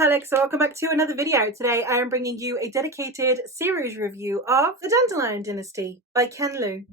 Alex, so welcome back to another video. Today I am bringing you a dedicated series review of The Dandelion Dynasty by Ken Liu.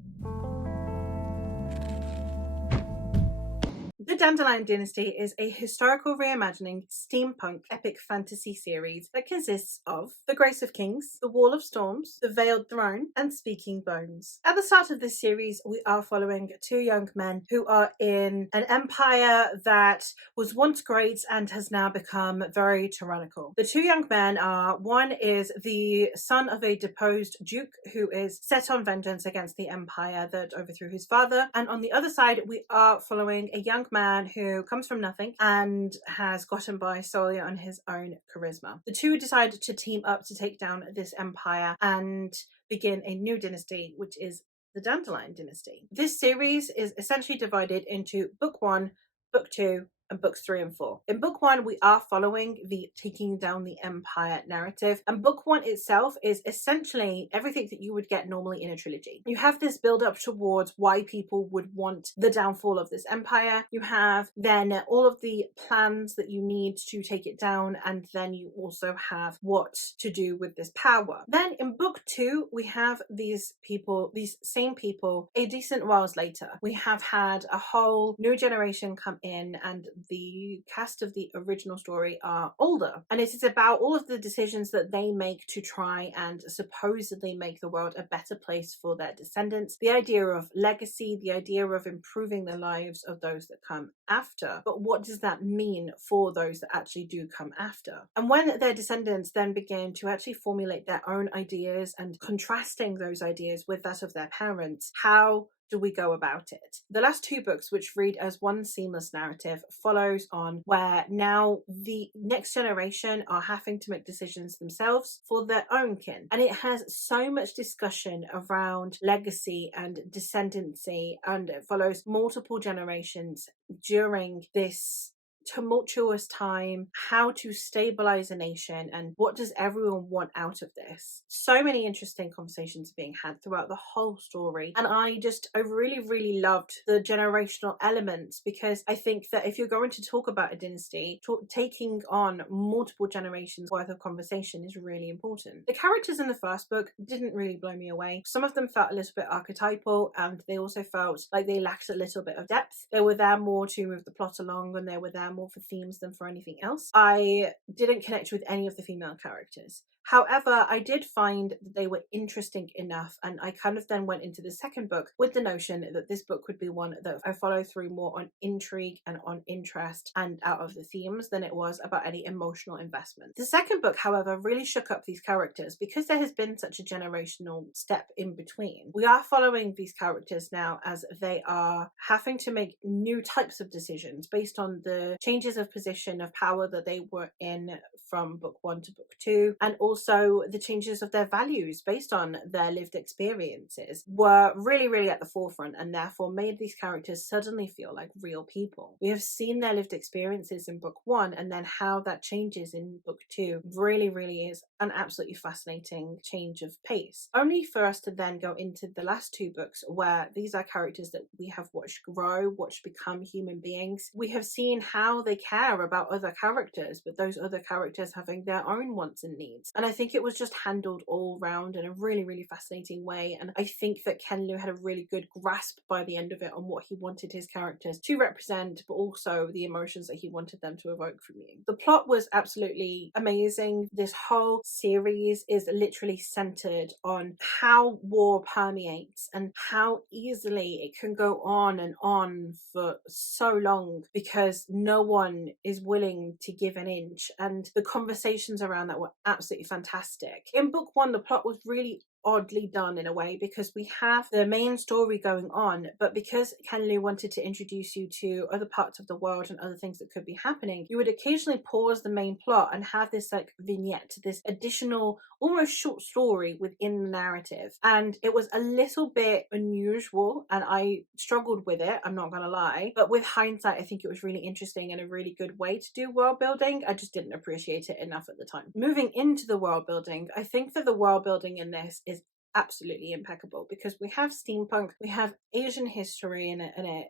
The Dandelion Dynasty is a historical reimagining steampunk epic fantasy series that consists of The Grace of Kings, The Wall of Storms, The Veiled Throne, and Speaking Bones. At the start of this series, we are following two young men who are in an empire that was once great and has now become very tyrannical. The two young men are, one is the son of a deposed duke who is set on vengeance against the empire that overthrew his father, and on the other side we are following a young man who comes from nothing and has gotten by solely on his own charisma. The two decided to team up to take down this empire and begin a new dynasty, which is the Dandelion Dynasty. This series is essentially divided into book 1, book 2, and books 3 and 4. In book 1, we are following the taking down the empire narrative, and book 1 itself is essentially everything that you would get normally in a trilogy. You have this build up towards why people would want the downfall of this empire. You have then all of the plans that you need to take it down, and then you also have what to do with this power. Then in book 2, we have these same people a decent whiles later. We have had a whole new generation come in, and the cast of the original story are older, and it is about all of the decisions that they make to try and supposedly make the world a better place for their descendants, the idea of legacy, the idea of improving the lives of those that come after. But what does that mean for those that actually do come after? And when their descendants then begin to actually formulate their own ideas and contrasting those ideas with that of their parents, how do we go about it? The last two books, which read as one seamless narrative, follows on where now the next generation are having to make decisions themselves for their own kin. And it has so much discussion around legacy and descendancy, and it follows multiple generations during this tumultuous time, how to stabilize a nation, and what does everyone want out of this. So many interesting conversations being had throughout the whole story, and I really loved the generational elements, because I think that if you're going to talk about a dynasty, taking on multiple generations worth of conversation is really important. The characters in the first book didn't really blow me away. Some of them felt a little bit archetypal, and they also felt like they lacked a little bit of depth. They were there more to move the plot along, and they were there more for themes than for anything else. I didn't connect with any of the female characters. However, I did find that they were interesting enough, and I kind of then went into the second book with the notion that this book would be one that I follow through more on intrigue and on interest and out of the themes than it was about any emotional investment. The second book, however, really shook up these characters because there has been such a generational step in between. We are following these characters now as they are having to make new types of decisions based on the changes of position of power that they were in from book 1 to book 2, and also the changes of their values based on their lived experiences were really at the forefront, and therefore made these characters suddenly feel like real people. We have seen their lived experiences in book 1, and then how that changes in book 2 really is an absolutely fascinating change of pace, only for us to then go into the last two books where these are characters that we have watched grow, watched become human beings. We have seen how they care about other characters, but those other characters having their own wants and needs. And I think it was just handled all round in a really fascinating way, and I think that Ken Liu had a really good grasp by the end of it on what he wanted his characters to represent, but also the emotions that he wanted them to evoke from you. The plot was absolutely amazing. This whole series is literally centered on how war permeates and how easily it can go on and on for so long because no one is willing to give an inch, and the conversations around that were absolutely fantastic. In book 1, the plot was really oddly done in a way, because we have the main story going on, but because Ken Liu wanted to introduce you to other parts of the world and other things that could be happening, you would occasionally pause the main plot and have this like vignette, this additional almost short story within the narrative, and it was a little bit unusual and I struggled with it, I'm not gonna lie, but with hindsight I think it was really interesting and a really good way to do world building. I just didn't appreciate it enough at the time. Moving into the world building, I think that the world building in this is absolutely impeccable, because we have steampunk, we have Asian history in it,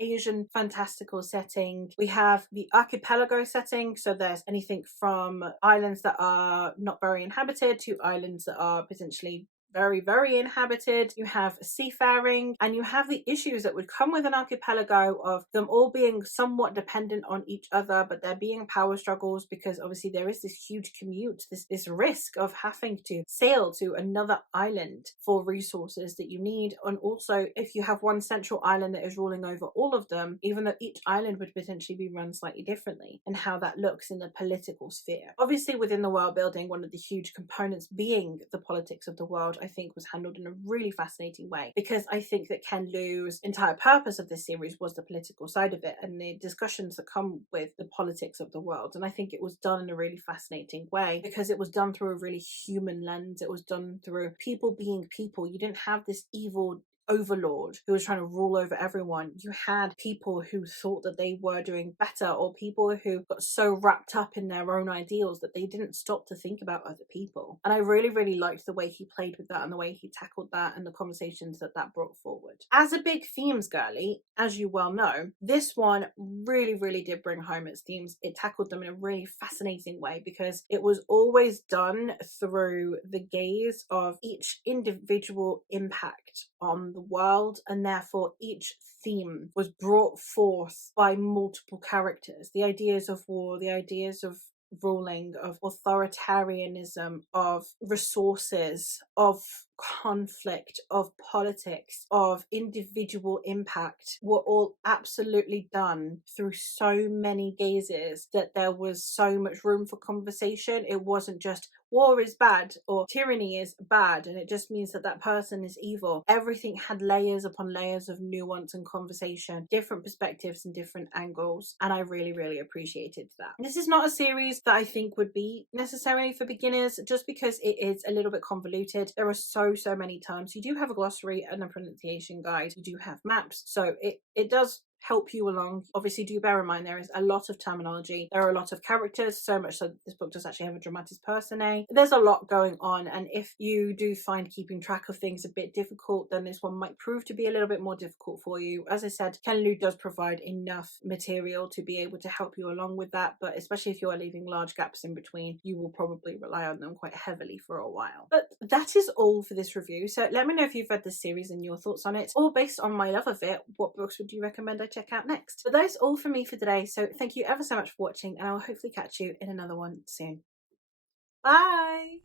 Asian fantastical setting. We have the archipelago setting, so there's anything from islands that are not very inhabited to islands that are potentially very, very inhabited. You have seafaring, and you have the issues that would come with an archipelago of them all being somewhat dependent on each other, but there being power struggles because obviously there is this huge commute, this risk of having to sail to another island for resources that you need. And also, if you have one central island that is ruling over all of them, even though each island would potentially be run slightly differently, and how that looks in the political sphere. Obviously, within the world building, one of the huge components being the politics of the world, I think was handled in a really fascinating way, because I think that Ken Liu's entire purpose of this series was the political side of it and the discussions that come with the politics of the world. And I think it was done in a really fascinating way because it was done through a really human lens. It was done through people being people. You didn't have this evil overlord who was trying to rule over everyone. You had people who thought that they were doing better, or people who got so wrapped up in their own ideals that they didn't stop to think about other people. And I really, really liked the way he played with that and the way he tackled that and the conversations that brought forward. As a big themes girly, as you well know, this one really, really did bring home its themes. It tackled them in a really fascinating way because it was always done through the gaze of each individual impact on the world, and therefore each theme was brought forth by multiple characters. The ideas of war, the ideas of ruling, of authoritarianism, of resources, of conflict, of politics, of individual impact were all absolutely done through so many gazes that there was so much room for conversation. It wasn't just war is bad or tyranny is bad and it just means that that person is evil. Everything had layers upon layers of nuance and conversation, different perspectives and different angles, and I really, really appreciated that. This is not a series that I think would be necessary for beginners just because it is a little bit convoluted. There are so many terms. You do have a glossary and a pronunciation guide. You do have maps, so it does help you along. Obviously, do bear in mind there is a lot of terminology. There are a lot of characters, so much so that this book does actually have a dramatis personae. There's a lot going on, and if you do find keeping track of things a bit difficult, then this one might prove to be a little bit more difficult for you. As I said, Ken Liu does provide enough material to be able to help you along with that, but especially if you are leaving large gaps in between, you will probably rely on them quite heavily for a while. But that is all for this review, so let me know if you've read this series and your thoughts on it, or based on my love of it, what books would you recommend I check out next? But that is all for me for today, so thank you ever so much for watching, and I'll hopefully catch you in another one soon. Bye!